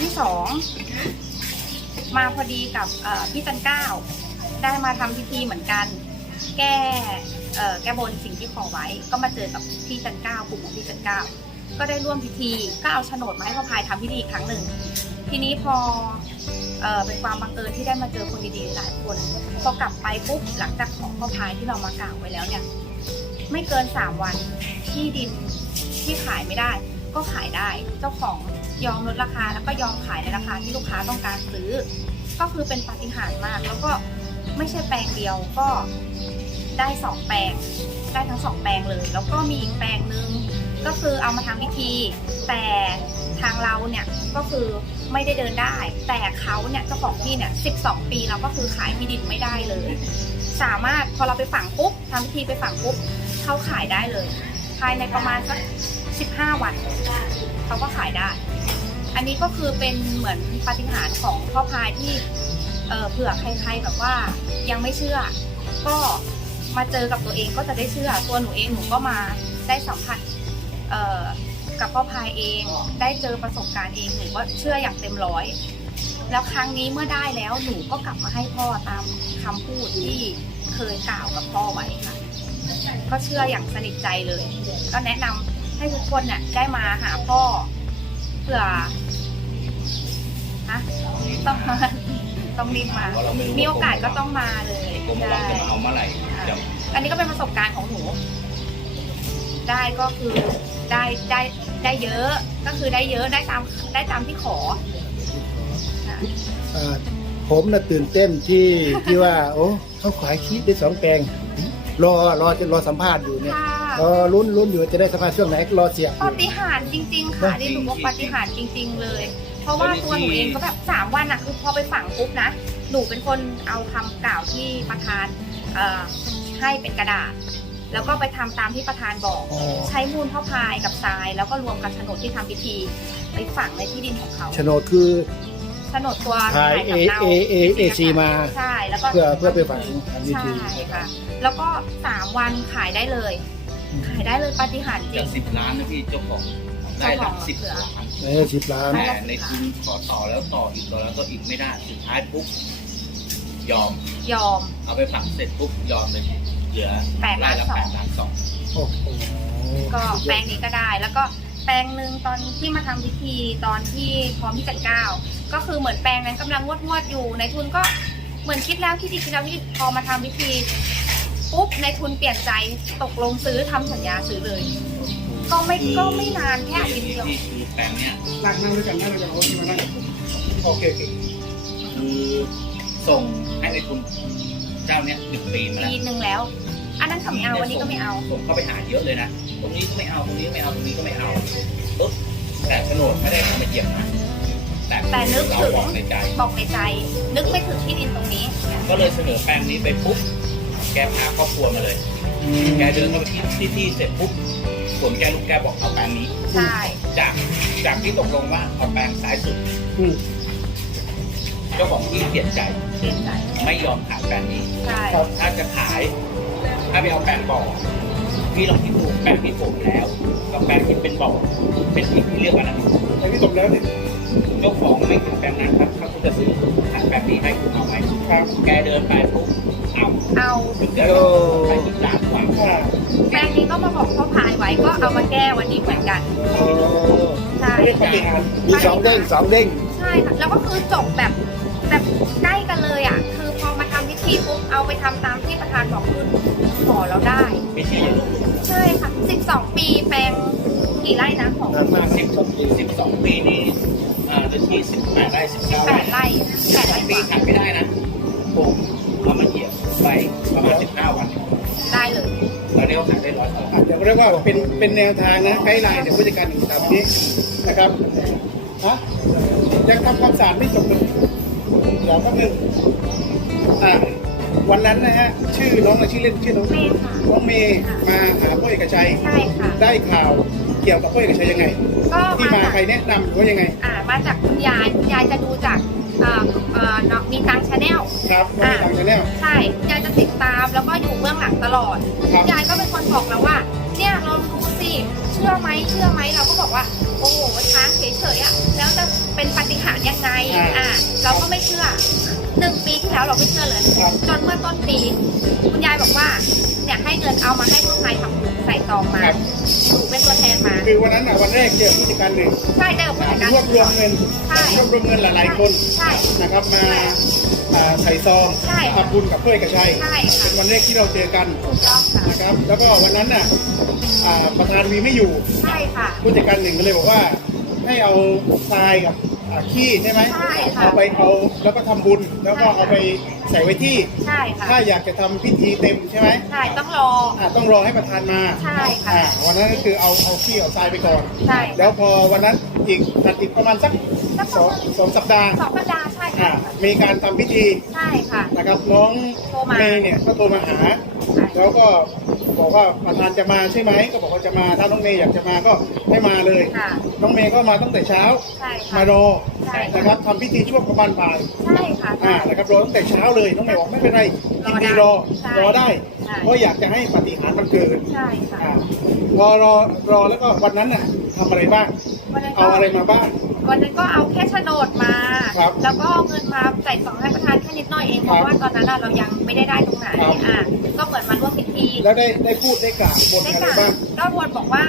ที่สองมาพอดีกับพี่จันเก้าได้มาทำพิธีเหมือนกัน แก้แก้บนสิ่งที่ขอไว้ ก็มาเจอกับพี่จันเก้ากลุ่มของพี่จันเก้าก็ได้ร่วมพิธีก็เอาโฉนดมาให้พ่อพายทำพิธีอีกครั้งหนึ่งทีนี้พอเอ่อเป็นความบังเอิญที่ได้มาเจอคนดีๆหลายคนพอกลับไปปุ๊บหลังจากของพ่อพายที่เรามากล่าวไว้แล้วเนี่ยไม่เกินสามวันที่ดินที่ขายไม่ได้ ก็ขายได้เจ้าของ ยอมลดราคาแล้วก็ยอมขายในราคาที่ลูกค้าต้องการซื้อ ก็คือเป็นปาฏิหาริย์มาก แล้วก็ไม่ใช่แปลงเดียวก็ได้สองแปลง ได้ทั้งสองแปลงเลย แล้วก็มีอีกแปลงหนึ่งก็คือเอามาทำพิธี แต่ทางเราเนี่ยก็คือไม่ได้เดินได้ แต่เขาเนี่ยเจ้าของที่เนี่ย12ปีเราก็คือขายที่ดินไม่ได้เลย สามารถพอเราไปฝังปุ๊บทำพิธีไปฝังปุ๊บเขาขายได้เลย ภายในประมาณสัก15 วัน เขาก็ขายได้ อันนี้ก็คือเป็นเหมือนปาฏิหาริย์ของพ่อพายที่เผื่อใครๆแบบว่ายังไม่เชื่อ ก็มาเจอกับตัวเองก็จะได้เชื่อ ตัวหนูเองหนูก็มาได้สัมผัสกับพ่อพายเอง ได้เจอประสบการณ์เองหนูก็เชื่ออย่างเต็มร้อย แล้วครั้งนี้เมื่อได้แล้วหนูก็กลับมาให้พ่อตามคำพูดที่เคยกล่าวกับพ่อไว้ค่ะ ก็เชื่ออย่างสนิทใจเลย ก็แนะนำ ให้ทุกคนเนี่ยได้มาหาพ่อเผื่อฮะต้องมาต้องรีบมาเพราะเราไม่รู้มีโอกาสก็ต้องมาเลยผมลองจะมาเอาเมื่อไหร่จะอันนี้ก็เป็นประสบการณ์ของหนู ได้ก็คือได้ได้ได้เยอะก็คือได้เยอะได้ตามได้ตามที่ขอค่ะอ่าผมน่ะตื่นเต้นที่ที่ว่า โอ้เขาขายคลิปได้สองแปลงรอรอจะรอสัมภาษณ์อยู่เนี่ย ค่ะ รอลุ้นลุ้นอยู่จะได้สัมภาษณ์ช่วงไหนรอเสียบอปายู่ ฏิหาริย์จริง ๆ ค่ะนี่หนูบอกปาฏิหาริย์จริง ๆ เลย เพราะว่าตัวหนูเองก็แบบสามวันอะคือพอไปฝังปุ๊บนะ หนูเป็นคนเอาคำกล่าวที่ประธานเอ่อให้เป็นกระดาษ แล้วก็ไปทำตามที่ประธานบอก อ๋อ ใช้มูลพ่อพายกับทราย แล้วก็รวมกับโฉนดที่ทำพิธี ไปฝังในที่ดินของเขาโฉนดคือ โฉนดตัวถ่ายสำเนา A A A C มา ใช่แล้วก็ เพื่อเพื่อไปฝังทำพิธีใช่ค่ะ แล้วก็สามวันขายได้เลย ขายได้เลยปาฏิหาริย์จริจะงสิบล้านนะพี่เจ้าของได้หลักสิบล้านเออสิบล้าน แต่ในทุนขอต่อแล้วต่ออีกต่อแล้วก็อีกไม่ได้สุดท้ายปุ๊บยอม ยอม เอาไปฝังเสร็จปุ๊บยอมเลยเหลือแปดล้านไละสอง แปดล้านสองโอ้โหก็แปลงนี้ก็ได้ แล้วก็แปลงหนึ่งตอนที่มาทำพิธีตอนที่พร้อมที่จะก้าวก็คือเหมือนแปลงนั้นกำลังงวดงวดๆอยู่ในทุนก็เหมือนคิดแล้วที่ดีคิดแล้วที่ดีพอมาทำพิธี ปุ๊บในทุนเปลี่ยนใจตกลงซื้อทำสัญญาซื้อเลย ก็ไม่ก็ไม่นานแค่อาทิตย์เดียวที่คือแปลงเนี้ยหลักนั่งด้วยกันนั่งด้วยกันโอ้ที่มานั่งโอเคโอเคคือส่งให้ในทุนเจ้าเนี้ยหนึ่งปีมาแล้วปีหนึ่งแล้ว อันนั้นเขาไม่เอาวันนี้ก็ไม่เอาส่งเข้าไปหาเยอะเลยนะตรงนี้ก็ไม่เอาตรงนี้ก็ไม่เอาตรงนี้ก็ไม่เอาปุ๊บแต่โฉนดไม่ได้เข้ามาเหยียบนะแต่แต่นึกถึเรางบอกในใจบอกในใจ นึกไม่ถึงที่ดินตรงนี้ ก็เลยเสนอแปลงนี้ไปปุ๊บ แกพาครอบครัวมาเลย แกเดินเข้าไปที่ที่ที่เสร็จปุ๊บส่วนแกลูกแกบอกเอาแปลงนี้ ใช่จากจากที่ตกลงว่าเอาแปลงซ้ายสุดอืม เจ้าของที่เปลี่ยนใจ เปลี่ยนใจไม่ยอมขายแปลงนี้ ใช่ครับ ถ้าจะขาย ถ้าไปเอาแปลงบ่อพี่ลองคิดดูแปลงที่ผมแล้วกับแปลงที่เป็นบ่อเป็นสิ่งที่เรียกว่าอะไรไอ้ที่จบแล้วเนี่ยเจ้าของไม่ถึงแปลงนั้นครับถ้าคุณจะซื้อขายแปลงนี้ให้คุณเอาไหม ครับแกเดินไปปุ๊บเอาเอาถึงจะไปที่ร้านกว่าอ่าแปลงนี้ก็มาบอกพ่อพายไว้ก็เอามาแก้วันนี้เหมือนกันโอ้ใช่เรียกปฏิหารย์มีสองเด้งสองเด้งใช่ค่ะแล้วก็คือจบแบบแบบใกล้กันเลยอะ คือพอมาทำพิธีปุ๊บเอาไปทำตามที่ประธานบอกคือขอเราได้ไม่ใช่อย่างลูกใช่ค่ะ12ปีแปลงกี่ไร่นะของนานมากสิบสิบสองปีนี้อ่าเดือนที่สิบแปดได้สิบเก้าแปได้ดไร่แปดไร่กปีว่าขายไม่ได้ ตอนนี้เขาขายได้ร้อยกว่าอาจจะเรียกว่าเป็นเป็นแนวทางนะไกด์ไลน์ในผู้จัดการหนึ่งตามนี้นะครับฮะยังทำความสะอาดไม่จบเลยเดี๋ยวแป๊บนึงอ่าวันนั้นนะฮะชื่อน้องอะไรชื่อเล่นชื่อน้องเมย์ค่ะน้องเมย์มาหาพ่อเอกชัยใช่ค่ะ ได้ข่าวเกี่ยวกับพ่อเอกชัยยังไง ก็ที่มามาจากใครแนะนำหรือว่ายังไง อ่ามาจากคุณยายคุณยายจะดูจาก เอ่อเอ่อน้องมีตังชาแนล ครับอ่าทงชาแนล ใช่ยายจะติดตามแล้วก็อยู่เบื้องหลังตลอดครัยายก็เป็นคนบอกแล้วว่า เนี่ยลองดูสิ เชื่อไหมเชื่อไหมเราก็บอกว่า โอ้โหช้างเฉยๆอะ แล้วจะเป็นปฏิหารยังไง อ่า เราก็ไม่เชื่อหนึ่งปีที่แล้วเราไม่เชื่อเลย จนเมื่อต้นปี คุณยายบอกว่า เนี่ยให้เงินเอามาให้คุ ใส่ซองมาครับ หนูเป็นตัวแทนมา คือวันนั้นอะวันแรกเจอผู้จัดการหนึ่งใช่เจอผู้จัดการรวบรวมเงินใช่รวบรวมเงินหลายๆคนใช่ นะครับมาอ่าใส่ซองใช่ทำบุญกับเพื่อนกับชัยใช่เป็ค่ะนวันแรกที่เราเจอกันถูกต้องค่ะนะครับ แล้วก็วันนั้นน่ะอ่าประธานวีไม่อยู่ ใช่ค่ะ ผู้จัดการหนึ่งก็เลยบอกว่า ให้เอาทรายกับ อ่าขี้ใช่ไหมใช่ค่ะเอาไปเอาแล้วก็ทำบุญ แล้วก็เอาไปใส่ไว้ที่ ใช่ค่ะ ถ้าอยากจะทำพิธีเต็มใช่ไหมใช่ต้องรอ อ่าต้องรอให้ประธานมาใช่ค่ะ อ่าวันนั้นก็คือเอาเอาขี้เอาทรายไปก่อน ใช่ แล้วพอวันนั้นอีกถัดอีกประมาณสักสักสองสองสัปดาห์ สองสัปดาห์ใช่ อ่าค่ะมีการทำพิธีใช่ค่ะ นะครับน้องโทรมา เมย์เนี่ยก็โทรมาหา แล้วก็บอกว่าประธานจะมาใช่ไหมก็บอกว่าจะมาถ้าน้องเมย์อยากจะมาก็ให้มาเลย ค่ะ น้องเมย์ก็มาตั้งแต่เช้าใช่ค่ะ มารอใช่ค่ะนะครับทำพิธีช่วงประมาณบ่ายใช่ค่ะอ่านะครับรอตั้งแต่เช้าเลยน้องเมย์บอกไม่เป็นไรยินดีรอใช่รอได้ ใช่ เพราะอยากจะให้ปฏิหารย์มันเกิดใช่ค่ะอ่าพอรอรอแล้วก็วันนั้นน่ะทำอะไรบ้าง วันนั้นก็เอาอะไรมาบ้าง วันนั้นก็เอาแค่โฉนดมา ครับแล้วก็เอาเงินมาใส่ซองให้ประธานแค่นิดหน่อยเองคเพรับราะว่าตอนนั้นน่ะเรายังไม่ได้ได้ตรงไหนครับ อะก็เหมือนมาร่วมพิธี แล้วได้ได้พูดได้กล่าวบนได้อะไรกล่าวบ้าง ก็วนบอกว่า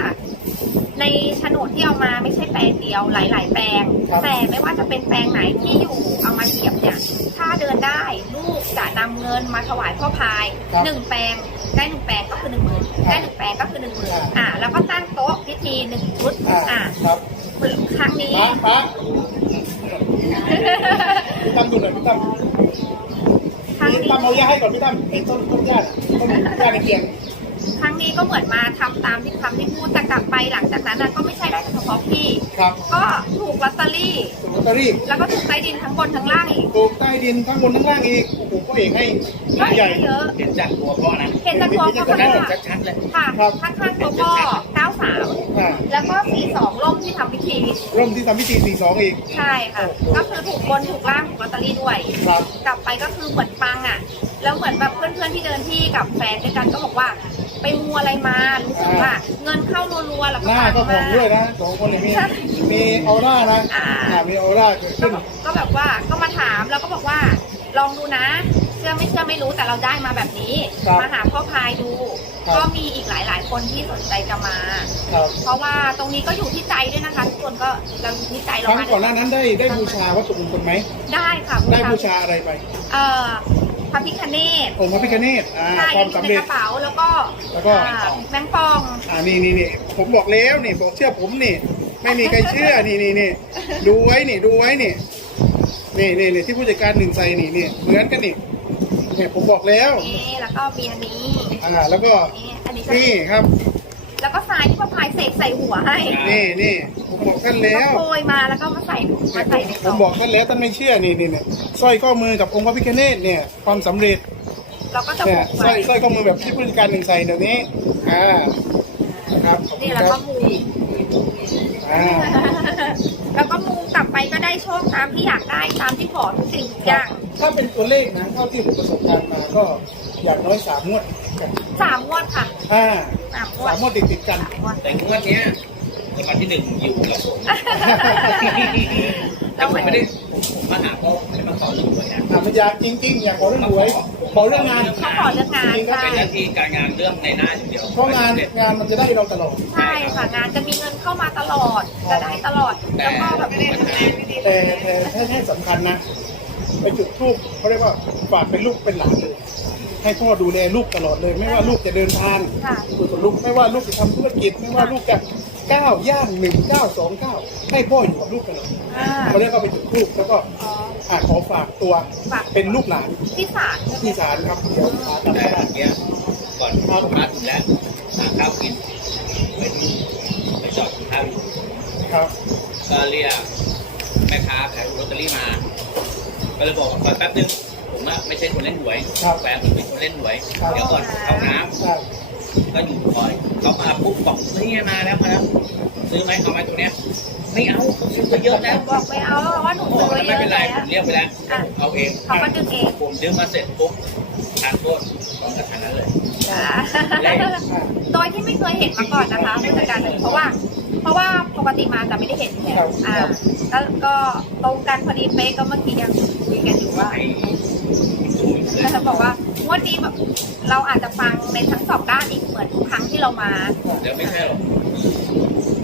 ในโฉนดที่เอามาไม่ใช่แปลงเดียวหลาย ๆ แปลง ครับ แต่ไม่ว่าจะเป็นแปลงไหนที่อยู่เอามาเทียบเนี่ย ถ้าเดินได้ลูกจะนำเงินมาถวายพ่อพายครับหนึ่งแปลงได้หนึ่งแปลงก็คือหนึ่งหมื่นได้หนึ่งแปลงก็คือหนึ่งหมื่นครับอ่าแล้วก็ตั้งโต๊ะพิธีหนึ่งชุดอ่าอ่าครับ ครั้งนี้ป้าป้าพี่ตั้มดูหน่อยพี่ตั้มครั้งพี่นี้ตั้มเอาหญ้าให้ก่อนพี่ตั้มไอ้ต้นต้นหญ้าน่ะต้นหญ้าในเกียงครั้งนี้ก็เหมือนมาทำตามที่คำที่พูดแต่กลับไปหลังจากนั้นน่ะก็ไม่ใช่ได้เฉพาะพี่ ครับก็ถูกลอตเตอรี่ ถูกลอตเตอรี่แล้วก็ถูกใต้ดินทั้งบนทั้งล่างอีก ถูกใต้ดินทั้งบนทั้งล่างอีกโอ้โหก็เอกให้ก็ใหญ่ เยอะ เห็นจากตัวพ่อนะเห็นจากตัวเขาเห็ค่ะนเห็นชัดๆเลย ค่ะครับ ข้างๆตัวพ่อ93 อ่า แล้วก็42ล่ม ที่ทำพิธี ร่มที่ทำพิธีสี่สองอีก ใช่ค่ะ ก็คือถูกบนถูกล่างถูกลอตเตอรี่ด้วย ครับ กลับไปก็คือเหมือนปังอะ แล้วเหมือนแบบเพื่อนๆที่เดินที่กับแฟนด้วยกันก็บอกว่า ไปมัวอะไรมารู้สึกว่า เงินเข้ารัวๆแล้วหก็น้าปังก็ผ่องมากด้วยนะสองคนเนี่ยมีใช่ มีออร่านะอ่า อ่ามีออร่าเกิดก็ขึ้น แบบก็แบบว่าก็มาถามแล้วก็บอกว่าลองดูนะเชื่อไม่เชื่อไม่รู้แต่เราได้มาแบบนี้ ครับมาหาพ่อพายดู ครับก็มีอีกหลายๆ คนที่สนใจจะมา ครับ เพราะว่าตรงนี้ก็อยู่ที่ใจด้วยนะคะ ทุกคนก็เราอยู่ที่ใจคเรารั้งมาก่อนหน้านั้นได้ได้บูชาวัตถุมงคลไหม ได้ค่ะได้บูชาอะไรไปเอ่อพระพิคเนตองค์พระพิฆเนศอ่าใช่ความอยู่สำในเร็กจ ระเป๋าแล้วก็แล้วก็ อ่าแมงปอง อ่านี่นี่นี่ผมบอกแล้วนี่บอกเชื่อผมนี่ ไม่มีใครเชื่อ นี่นี่นี่ดูไว้นี่ดูไว้นี่นี่นี่นี่ที่ผู้จัดการหนึ่งใส่นี่นี่เหมือนกันนี่ เนี่ยผมบอกแล้วนี่แล้วก็มีอันนี้อ่าแล้วก็นี่อันนี้ก็นี่ครับ แล้วก็ทรายที่พ่อพายเสกใส่หัวให้นี่นี่ผมบอกท่านแล้วก็โปรยมาแล้วก็มาใส่มาใส่ในผกล่มองบอกท่านแล้วท่านไม่เชื่อนี่นี่เนี่ยสร้อยข้อมือกับองค์พระพิฆเนศเนี่ยความสำเร็จเราก็จะเนี่ผูยกสร้อไว้ยสร้อยข้อมือแบบที่ผู้จัดการหนึ่งใส่เดี๋ยวนี้อ่านะครับขอบคุนี่ณแล้วคก็รับมู อ่า แล้วก็มูกลับ ไปก็ได้โชคตามที่อยากได้ตามที่ขอทุกสิ่งทุกอย่างถ้าเป็นตัวเลขนะเท่าที่ผมประสบการณ์มาก็อย่างน้อยสามงวดกันสามงวดค่ะอ่าสามงวสาดมงวดติดติดๆกัน สามงวด แต่งวดเนี้ยรางวัลที่หนึ่งอยู่กับผม แต่ผมไม่ได้ผ มมาหาพ่อไม่ได้มาขอเรื่องหวยนะอ่ามันอยากจริงๆ อยากขอเรื่องหวย ขอเรื่องงานเขาขอเรื่องงานจริงๆก็ใช่เป็นหน้าที่การงานเรื่องในหน้าอย่างเดียวเพราะงานงานมันจะได้เราตลอด ใช่ค่ะงานจะมีเงินเข้ามาตลอด จะได้ตลอดแต่แล้วก็แบบปัญหาแต่แต่ให้ให้สำคัญนะ ไปจุดทูบเขาเรียกว่าฝากเป็นลูกเป็นหลานเลยให้พ่อดูแลลูกตลอดเลย ไม่ว่าลูกจะเดินทางค่ะดูกับลูกไม่ว่าลูกจะทำธุรกิจไม่ว่าลูกจะ ก้าวย่างหนึ่งก้าวสองก้าวให้พ่ออยู่กับลูกตลอดอ่าเขาเรียกว่าไปจุดทูบแล้วก็อ๋อ อ่าขอฝากตัวฝาก เป็นลูกหลานที่ศาลที่ศาลครับเดี๋ยวพากันแต่ก็ได้เนี้ยก่อนเข้ามาถึงแล้วหาข้าวกินไปดูไปจอดกินข้าวอยู่ครับก็เรียกแม่ค้าขายลอตเตอรี่มา ก็เลยบอกว่าแป๊บนึงผมอะไม่ใช่คนเล่นหวยครับแฟนผมเป็นคนเล่นหวย ครับ เดี๋ยวก่อนเข้าน้ใช่ำ ก็อยู่คอยเขามาปุ๊บบอกนี่มาแล้วมาแล้วซื้อไหมเอาไหมตัวเนี้ยไม่เอาเขาซื้อไปเยอะแล้วบอกไปเอาว่าหนูผมบซื้อกอว่าไว้เยไม่อะเป็นไรแล้วผมเรียกไปแล้วผมเอาเองเขาก็ดึงเองผมดึงมาเสร็จปุ๊บทานโทษสองกระถางนั้นเลยจ้าโดยที่ไม่เคยเห็นมาก่อนนะคะผู้จัดการเลยเพราะว่า เพราะว่าปกติมาจะไม่ได้เห็นอยู่แล้ครัวบอ่าครับแล้วก็ตรงกันพอดีเป๊ะก็เมื่อกี้ยังคุยกันอยู่ว่าไอ้ดูอีกเลยแล้วบอกว่า งวดนี้แบบเราอาจจะฟังในทั้งสองด้านอีกเหมือนทุกครั้งที่เรามาเดี๋ยวไม่ใช่หรอก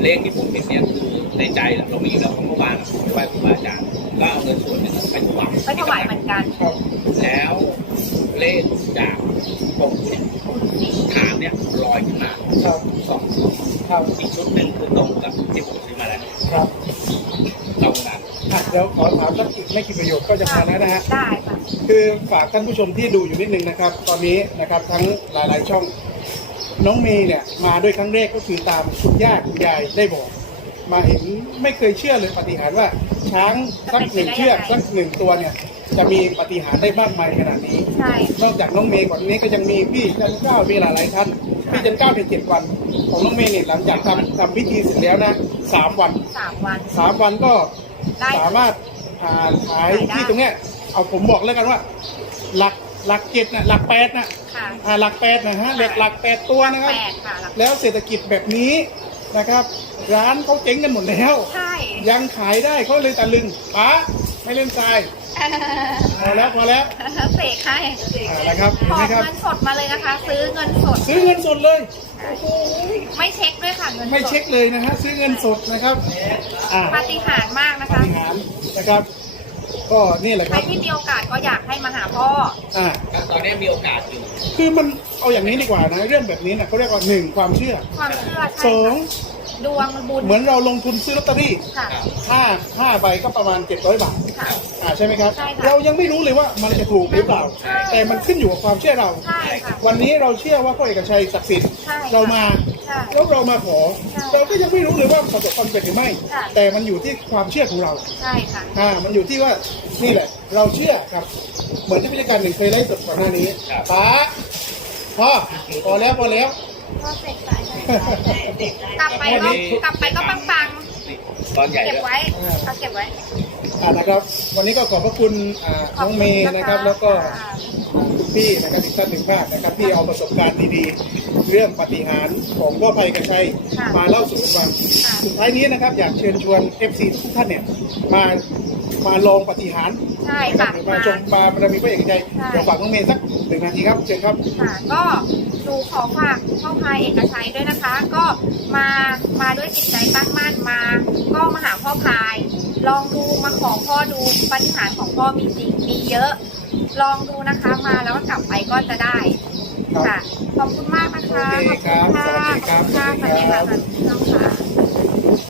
เลขที่ผมเห็นเนี่ยคือในใจแหละเราไม่อยู่แล้วของเมื่อวานอะไปไหว้ครูบาอาจารย์แล้วเอาเงินส่วนหนึงไปถวายไปถวายเหมือนกันแล้วเลขจากปกเนี่ยฐานเนี่ยลอยขึ้นมาครับสองครับอีกชุดหนึ่งคือตรงกับที่ผมซื้อมาแล้วครับ เดี๋ยวขอถามสักอีกไม่กี่ประโยคก็จะพอแล้วนะฮะ ได้ค่ะคือฝากท่านผู้ชมที่ดูอยู่นิดนึงนะครับ ตอนนี้นะครับทั้งหลาย ๆ ช่อง น้องเมย์เนี่ยมาด้วยครั้งแรกก็คือตามคุณย่าคุณยายได้บอก มาเห็นไม่เคยเชื่อเลยปาฏิหารย์ว่า ช้างสักหนึ่งเชือกสักหนึ่งตัวเนี่ย จะมีปาฏิหารย์ได้มากมายขนาดนี้ ใช่ นอกจากน้องเมย์ก่อนนี้ก็ยังมีพี่จันเก้ามีหลายๆท่านพี่จันเก้าเป็นเจ็ดวัน ของน้องเมย์เนี่ยหลังจากทำทำพิธีเสร็จแล้วนะสามวันสามวัน สามวันก็ ได้สามารถอ่าขายที่ตรงเนี้ยเอาผมบอกแล้วกันว่า หลักหลักเจ็ดนะหลักแปดนะค่ะ อ่าหลักแปดนะฮะหลักหลักแปดตัวนะครับ แปดค่ะหลักแล้วเศรษฐกิจแบบนี้นะครับ ร้านเขาเจ๊งกันหมดแล้ว ใช่ ยังขายได้เขาเลยตะลึงป้าไม่เล่นทราย พอแล้วพอแล้วเสกให้อ่านะครับขเห็นอไหมครับ เงินสดมาเลยนะคะ ซื้อเงินสด ซื้อเงินสดเลย ไม่เช็คด้วยค่ะเงินสดไม่เช็คเลยนะฮะซื้อเงินสดนะครับอ่าปาฏิหาริย์มากนะปาคะฏิหารย์นะครับ ก็นี่แหละใคครรับที่มีโอกาสก็อยากให้มาหาพ่อ อ่าตอนนี้มีโอกาสอยู่ คือมันเอาอย่างนี้ดีกว่านะ เรื่องแบบนี้นะเขาเรียกว่าหนึ่งความเชื่อความเชื่อสใช่องค่ะ ดวงบุญ เหมือนเราลงทุนซื้อลอตเตอรี่ค่ะ ห้าห้าใบก็ประมาณ 700 บาท ค่ะ อ่าใช่ไหมครับ ใช่ค่ะเรายังไม่รู้เลยว่ามันจะถูกหรือเปล่า ใช่แต่มันขึ้นอยู่กับความเชื่อเรา ใช่ค่ะวันนี้เราเชื่อว่าพระเอกชัยศักดิ์สิทธิ์ใช่ค่ะเรามาใช่แล้วเรามาขอ ใช่เราก็ยังไม่รู้เลยว่าประสบความสำเร็จหรือไม่ ค่ะ แต่มันอยู่ที่ความเชื่อของเรา ใช่ค่ะ อ่า มันอยู่ที่ว่า นี่แหละ เราเชื่อครับ เหมือนที่พิธีการหนึ่งเคยไล่สดก่อนหน้านี้ครับ ป้าพอพอแล้วพอแล้ว ก็เสกสายกลับไปก็กลับไปก็ปังปังนี่ตอนใหญ่ๆเก็บด้วยไว้เอาเก็บไว้ อ่านะครับ วันนี้ก็ขอบพระคุณอ่าน้องเมย์นะครับ แล้วก็ค่ะคุณพี่นะครับอีกท่านหนึ่งมากนะครับที่เอาประสบการณ์ดีๆ เรื่องปาฏิหารย์ของพ่อภัยกันชัยค่ะมาเล่าสู่กันฟังค่ะ สุดท้ายนี้นะครับอยากเชิญชวน FC ทุกท่านเนี่ยมา มาลองปาฏิหารย์ใช่นะครัค่ะบหรือมาชมมาบารมีพระเอกชัยใช่เดี๋ยวฝากน้องเมย์สักหนึ่งนาทีครับเชิญครับค่ะก็หนูขอฝากพ่อพายเอกชัยด้วยนะคะ ก็มามาด้วยจิตใจตั้งมั่นมา ก็มาหาพ่อพาย ลองดูมาขอพ่อดูปฏิหารย์ของพ่อมีจริงมีเยอะ ลองดูนะคะมาแล้วก็กลับไปก็จะได้ครับค่ะขอบคุณมากนะคะโอเคครับขอบคุณค่ะสวัสดีครับขอบคุณค่ะสวัสดีค่ะสวัสดีค่ะ